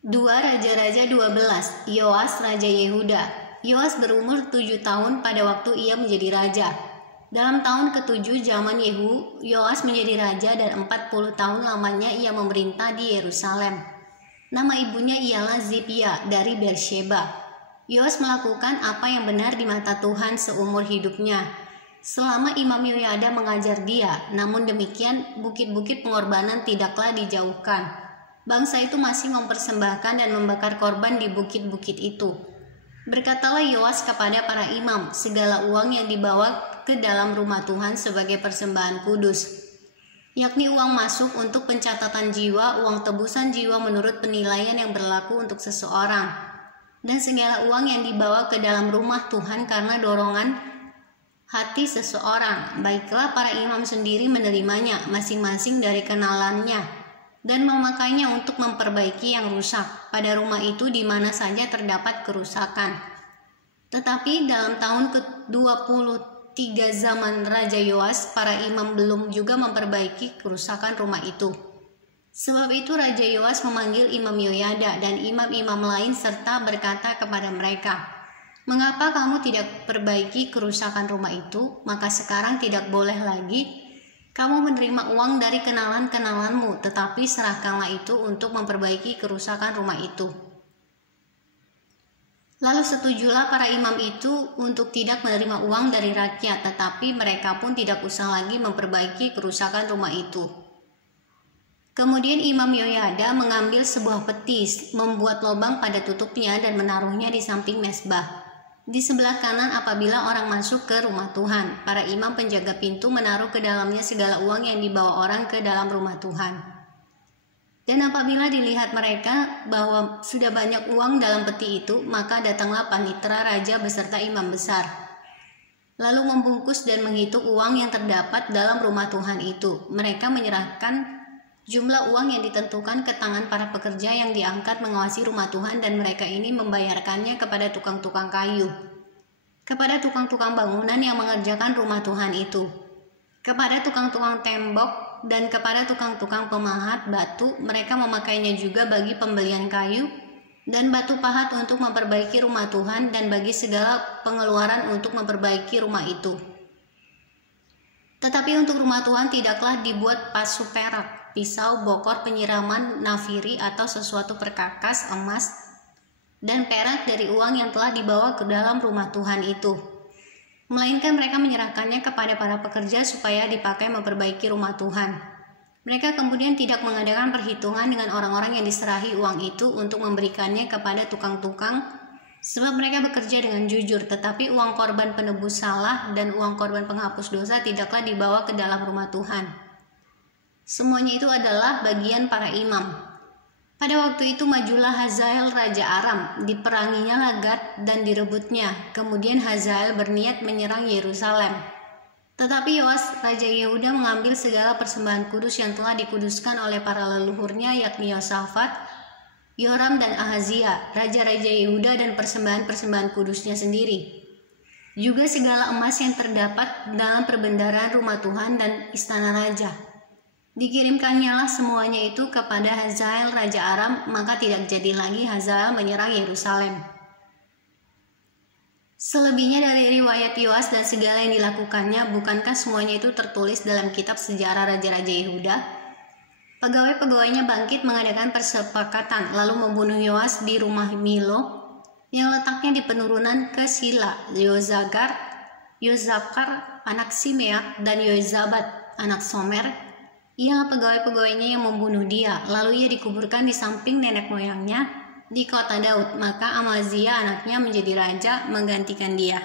2 Raja-Raja 12, Yoas Raja Yehuda. Yoas berumur 7 tahun pada waktu ia menjadi raja. Dalam tahun ke-7 zaman Yehu, Yoas menjadi raja dan 40 tahun lamanya ia memerintah di Yerusalem. Nama ibunya ialah Zibia dari Beersheba. Yoas melakukan apa yang benar di mata Tuhan seumur hidupnya, selama Imam Yoyada mengajar dia. Namun demikian, bukit-bukit pengorbanan tidaklah dijauhkan. Bangsa itu masih mempersembahkan dan membakar korban di bukit-bukit itu. Berkatalah Yoas kepada para imam, segala uang yang dibawa ke dalam rumah Tuhan sebagai persembahan kudus, yakni uang masuk untuk pencatatan jiwa, uang tebusan jiwa menurut penilaian yang berlaku untuk seseorang, dan segala uang yang dibawa ke dalam rumah Tuhan karena dorongan hati seseorang, baiklah para imam sendiri menerimanya masing-masing dari kenalannya dan memakainya untuk memperbaiki yang rusak pada rumah itu di mana saja terdapat kerusakan. Tetapi dalam tahun ke-23 zaman Raja Yoas, para imam belum juga memperbaiki kerusakan rumah itu. Sebab itu Raja Yoas memanggil Imam Yoyada dan imam-imam lain serta berkata kepada mereka, "Mengapa kamu tidak perbaiki kerusakan rumah itu? Maka sekarang tidak boleh lagi kamu menerima uang dari kenalan-kenalanmu, tetapi serahkanlah itu untuk memperbaiki kerusakan rumah itu." Lalu setujulah para imam itu untuk tidak menerima uang dari rakyat, tetapi mereka pun tidak usah lagi memperbaiki kerusakan rumah itu. Kemudian Imam Yoyada mengambil sebuah peti, membuat lubang pada tutupnya dan menaruhnya di samping mezbah, di sebelah kanan apabila orang masuk ke rumah Tuhan. Para imam penjaga pintu menaruh ke dalamnya segala uang yang dibawa orang ke dalam rumah Tuhan. Dan apabila dilihat mereka bahwa sudah banyak uang dalam peti itu, maka datanglah panitera raja beserta imam besar, lalu membungkus dan menghitung uang yang terdapat dalam rumah Tuhan itu. Mereka menyerahkan jumlah uang yang ditentukan ke tangan para pekerja yang diangkat mengawasi rumah Tuhan, dan mereka ini membayarkannya kepada tukang-tukang kayu, kepada tukang-tukang bangunan yang mengerjakan rumah Tuhan itu, kepada tukang-tukang tembok, dan kepada tukang-tukang pemahat batu. Mereka memakainya juga bagi pembelian kayu dan batu pahat untuk memperbaiki rumah Tuhan, dan bagi segala pengeluaran untuk memperbaiki rumah itu. Tetapi untuk rumah Tuhan tidaklah dibuat pasu perak, pisau, bokor, penyiraman, nafiri, atau sesuatu perkakas, emas, dan perak dari uang yang telah dibawa ke dalam rumah Tuhan itu. Melainkan mereka menyerahkannya kepada para pekerja supaya dipakai memperbaiki rumah Tuhan. Mereka kemudian tidak mengadakan perhitungan dengan orang-orang yang diserahi uang itu untuk memberikannya kepada tukang-tukang, sebab mereka bekerja dengan jujur. Tetapi uang korban penebus salah dan uang korban penghapus dosa tidaklah dibawa ke dalam rumah Tuhan. Semuanya itu adalah bagian para imam. Pada waktu itu majulah Hazael Raja Aram, diperanginya Lagat dan direbutnya. Kemudian Hazael berniat menyerang Yerusalem. Tetapi Yoas Raja Yehuda mengambil segala persembahan kudus yang telah dikuduskan oleh para leluhurnya, yakni Yosafat, Yoram, dan Ahazia, Raja-Raja Yehuda, dan persembahan-persembahan kudusnya sendiri. Juga segala emas yang terdapat dalam perbendaharaan rumah Tuhan dan istana raja. Dikirimkannyalah semuanya itu kepada Hazael Raja Aram, maka tidak jadi lagi Hazael menyerang Yerusalem. Selebihnya dari riwayat Yoas dan segala yang dilakukannya, bukankah semuanya itu tertulis dalam kitab sejarah Raja-Raja Yehuda? Pegawai-pegawainya bangkit mengadakan persepakatan, lalu membunuh Yoas di rumah Milo, yang letaknya di penurunan ke Sila. Yozakar anak Simeak dan Yozabat anak Somer ialah pegawai-pegawainya yang membunuh dia. Lalu ia dikuburkan di samping nenek moyangnya di kota Daud. Maka Amazia anaknya menjadi raja menggantikan dia.